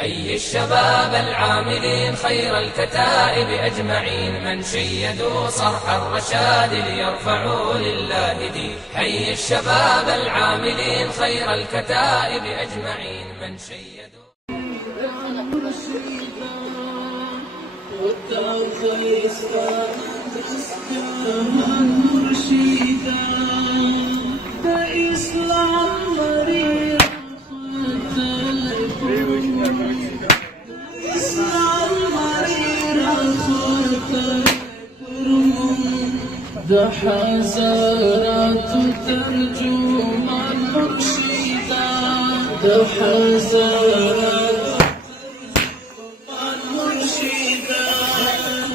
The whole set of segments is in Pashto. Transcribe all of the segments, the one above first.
حي الشباب العاملين خير الكتائب أجمعين، من شيدوا صرح الرشاد ليرفعوا لله دين. حي الشباب العاملين خير الكتائب أجمعين، من شيدوا حزارات ترجمان مرشدا، حزارات ترجمان مرشدا،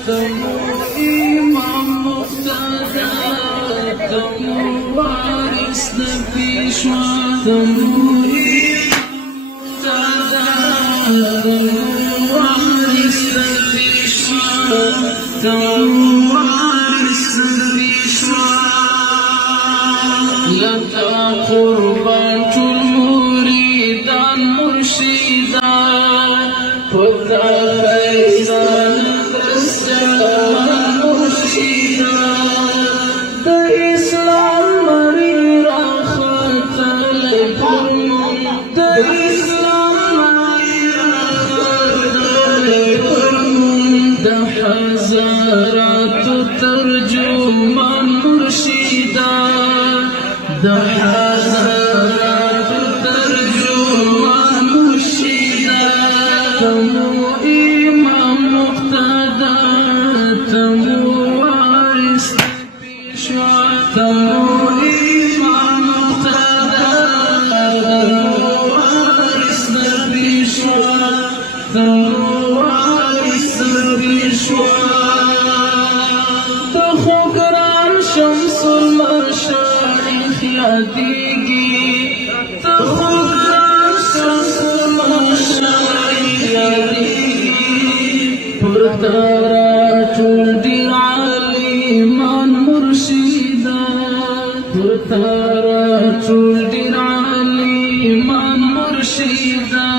دمو إمام مقتدى، دمو وارث نبي شوى، دمو إمام مقتدى، دمو وارث نبي شوى، دمو لك قربات المريدان مرشدا، خذ فيضان السلام مرشدا، بإسلام مرير أخذت لكم، بإسلام مرير أخذت لكم، حزارات ترجمان مرشدا، حزارات ترجمان مرشدا، دمو إمام مقتدى، دمو وارث نبي شوى، دمو إمام مقتدى، دمو وارث نبي شوى، دمو وارث نبي شوى، تخبران شمس المشارق يديكي، تخبران شمس المشارق يديكي، برتارات الدين عليمان مرشدا، برتارات الدين عليمان مرشدا،